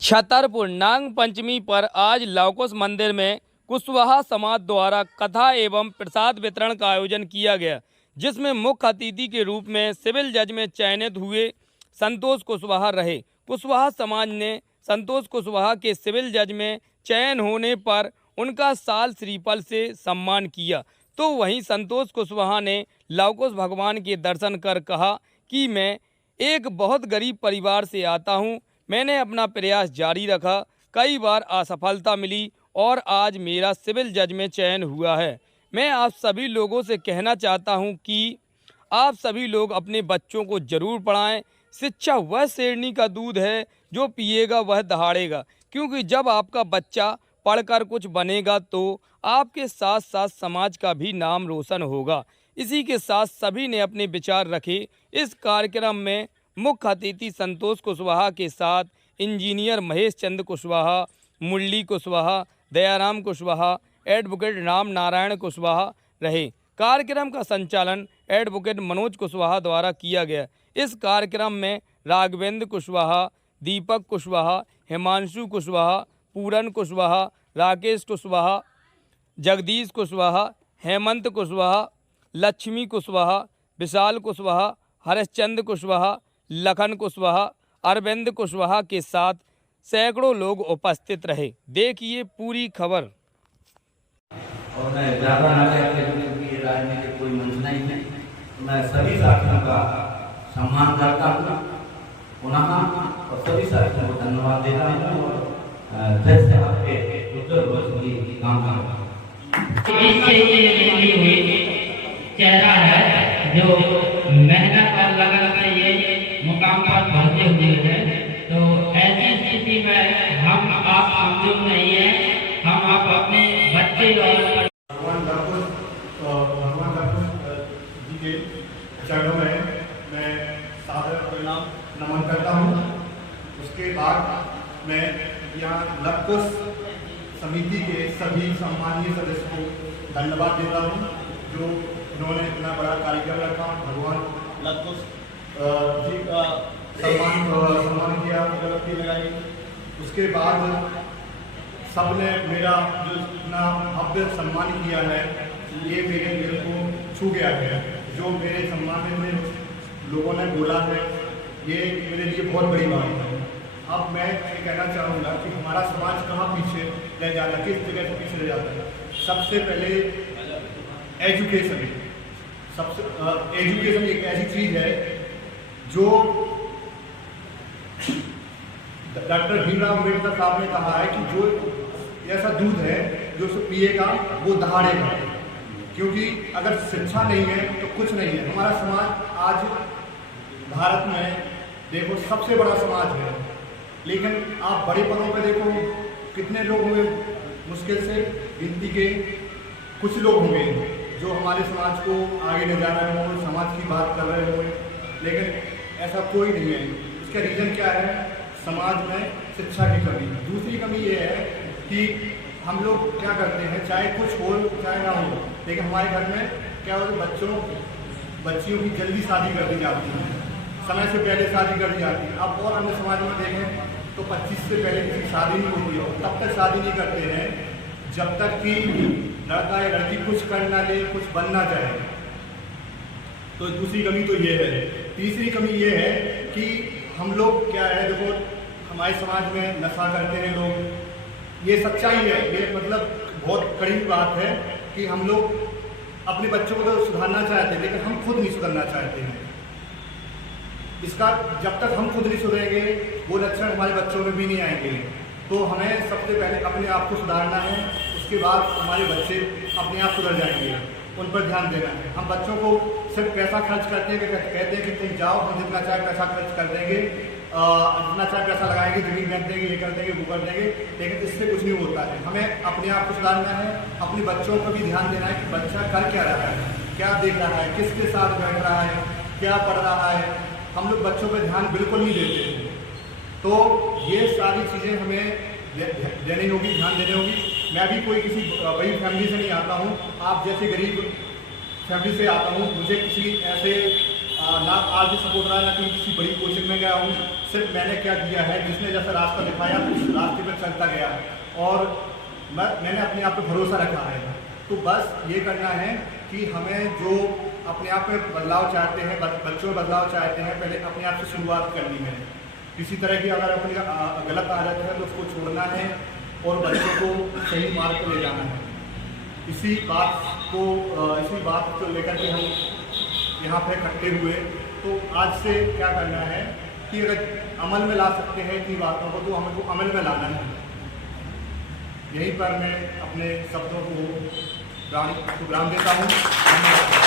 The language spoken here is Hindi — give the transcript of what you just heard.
छतरपुर नाग पंचमी पर आज लवकुश मंदिर में कुशवाहा समाज द्वारा कथा एवं प्रसाद वितरण का आयोजन किया गया, जिसमें मुख्य अतिथि के रूप में सिविल जज में चयनित हुए संतोष कुशवाहा रहे। कुशवाहा समाज ने संतोष कुशवाहा के सिविल जज में चयन होने पर उनका साल श्रीफल से सम्मान किया। तो वहीं संतोष कुशवाहा ने लवकुश भगवान के दर्शन कर कहा कि मैं एक बहुत गरीब परिवार से आता हूं। मैंने अपना प्रयास जारी रखा, कई बार असफलता मिली और आज मेरा सिविल जज में चयन हुआ है। मैं आप सभी लोगों से कहना चाहता हूं कि आप सभी लोग अपने बच्चों को जरूर पढ़ाएं। शिक्षा वह शेरनी का दूध है, जो पिएगा वह दहाड़ेगा, क्योंकि जब आपका बच्चा पढ़कर कुछ बनेगा तो आपके साथ साथ समाज का भी नाम रोशन होगा। इसी के साथ सभी ने अपने विचार रखे। इस कार्यक्रम में मुख्य अतिथि संतोष कुशवाहा के साथ इंजीनियर महेश चंद्र कुशवाहा, मुरली कुशवाहा, दयाराम कुशवाहा, एडवोकेट राम नारायण कुशवाहा रहे। कार्यक्रम का संचालन एडवोकेट मनोज कुशवाहा द्वारा किया गया। इस कार्यक्रम में राघवेंद्र कुशवाहा, दीपक कुशवाहा, हिमांशु कुशवाहा, पूरन कुशवाहा, राकेश कुशवाहा, जगदीश कुशवाहा, हेमंत कुशवाहा, लक्ष्मी कुशवाहा, विशाल कुशवाहा, हरिश्चंद्र कुशवाहा, लखन कुशवाहा, अरविंद कुशवाहा के साथ सैकड़ों लोग उपस्थित रहे। देखिए पूरी खबर। और मैं ज़्यादा ना कहते क्योंकि ये राजनीतिक कोई मंच नहीं है। मैं सभी साथियों का सम्मान करता हूँ पुनः और सभी साथियों को धन्यवाद देता हूँ और जज साहब के उत्तर भविष्य की कामना करता हूँ। चेहरा है जो मेहनत और लगन से ये मुकाम पर पहुंचे हुए हैं। तो ऐसी स्थिति में हम आप कमजोर नहीं है, हम आप अपने बच्चे और भगवान लवकुश जी के चरणों में मैं सादर प्रणाम नमन करता हूँ। उसके बाद मैं यहाँ लवकुश समिति के सभी सम्मानीय सदस्यों को धन्यवाद देता हूँ, जो उन्होंने इतना बड़ा कार्यक्रम रखा। भगवान लवकुश जी का सम्मान किया, अगरबत्ती लगाई। उसके बाद सबने मेरा जो इतना भव्य सम्मान किया है, ये मेरे दिल को छू गया है। जो मेरे सम्मान में लोगों ने बोला है, ये मेरे लिए बहुत बड़ी बात है। अब मैं ये कहना चाहूँगा कि हमारा समाज कहाँ पीछे रह जाता है, किस जगह से पीछे रह जाता है। सबसे पहले एजुकेशन एक ऐसी चीज़ है जो डॉक्टर भीमराव अम्बेडकर साहब ने कहा है कि जो ऐसा दूध है जो उसे पिएगा वो दहाड़ेगा, क्योंकि अगर शिक्षा नहीं है तो कुछ नहीं है। हमारा समाज आज भारत में देखो सबसे बड़ा समाज है, लेकिन आप बड़े पदों पर देखो कितने लोग होंगे, मुश्किल से गिनती के कुछ लोग होंगे जो हमारे समाज को आगे ले जा रहे होंगे, समाज की बात कर रहे होंगे, लेकिन ऐसा कोई नहीं है। इसका रीज़न क्या है? समाज में शिक्षा की कमी। दूसरी कमी ये है कि हम लोग क्या करते हैं, चाहे कुछ हो चाहे ना हो, लेकिन हमारे घर में क्या होता है, बच्चियों की जल्दी शादी कर दी जाती है, समय से पहले शादी कर दी जाती है। अब और अन्य समाज में देखें तो 25 से पहले किसी की शादी नहीं होती है, तब तक शादी नहीं करते हैं जब तक कि लड़का या लड़की कुछ कर ना ले, कुछ बनना चाहे। तो दूसरी कमी तो ये है। तीसरी कमी ये है कि हम लोग क्या है, देखो हमारे समाज में नशा करते हैं लोग, ये सच्चाई है, ये मतलब बहुत कड़ी बात है कि हम लोग अपने बच्चों को तो सुधारना चाहते हैं, लेकिन हम खुद नहीं सुधरना चाहते हैं। इसका जब तक हम खुद नहीं सुधरेंगे वो लक्षण हमारे बच्चों में भी नहीं आएंगे। तो हमें सबसे पहले अपने आप को सुधारना है, उसके बाद हमारे बच्चे अपने आप सुधर जाएंगे, उन पर ध्यान देना है। हम बच्चों को सिर्फ पैसा खर्च करते हैं, कहते हैं कि तुम जाओ, हम जितना चाहे पैसा खर्च कर देंगे, जितना चाहे पैसा लगाएंगे, जमीन बेच देंगे, ये कर देंगे, वो कर देंगे, लेकिन इससे कुछ नहीं होता है। हमें अपने आप को सुधारना है, अपने बच्चों पर भी ध्यान देना है कि बच्चा कर क्या रहा है, क्या देख रहा है, किसके साथ बैठ रहा है, क्या पढ़ रहा है। हम लोग बच्चों पर ध्यान बिल्कुल नहीं देते हैं। तो ये सारी चीज़ें हमें देनी होगी, ध्यान देनी होगी। मैं भी कोई किसी बड़ी फैमिली से नहीं आता हूँ, आप जैसे गरीब फैमिली से आता हूँ। मुझे किसी ऐसे ना आज सपोर्ट रहा, ना कहीं किसी बड़ी कोचिंग में गया हूँ। सिर्फ मैंने क्या किया है, जिसने जैसा रास्ता दिखाया उस रास्ते पर चलता गया और मैंने अपने आप पे भरोसा रखा है। तो बस ये करना है कि हमें जो अपने आप में बदलाव चाहते हैं, बच्चों में बदलाव चाहते हैं, पहले अपने आप से शुरुआत करनी है। किसी तरह की अगर अपनी गलत आदत है तो उसको छोड़ना है और बच्चों को सही मार्ग पर ले जाना है। इसी बात को लेकर के हम यहाँ पे इकट्ठे हुए। तो आज से क्या करना है कि अगर अमल में ला सकते हैं इतनी बातों को, तो हमें को अमल में लाना है। यहीं पर मैं अपने शब्दों को विराम देता हूँ।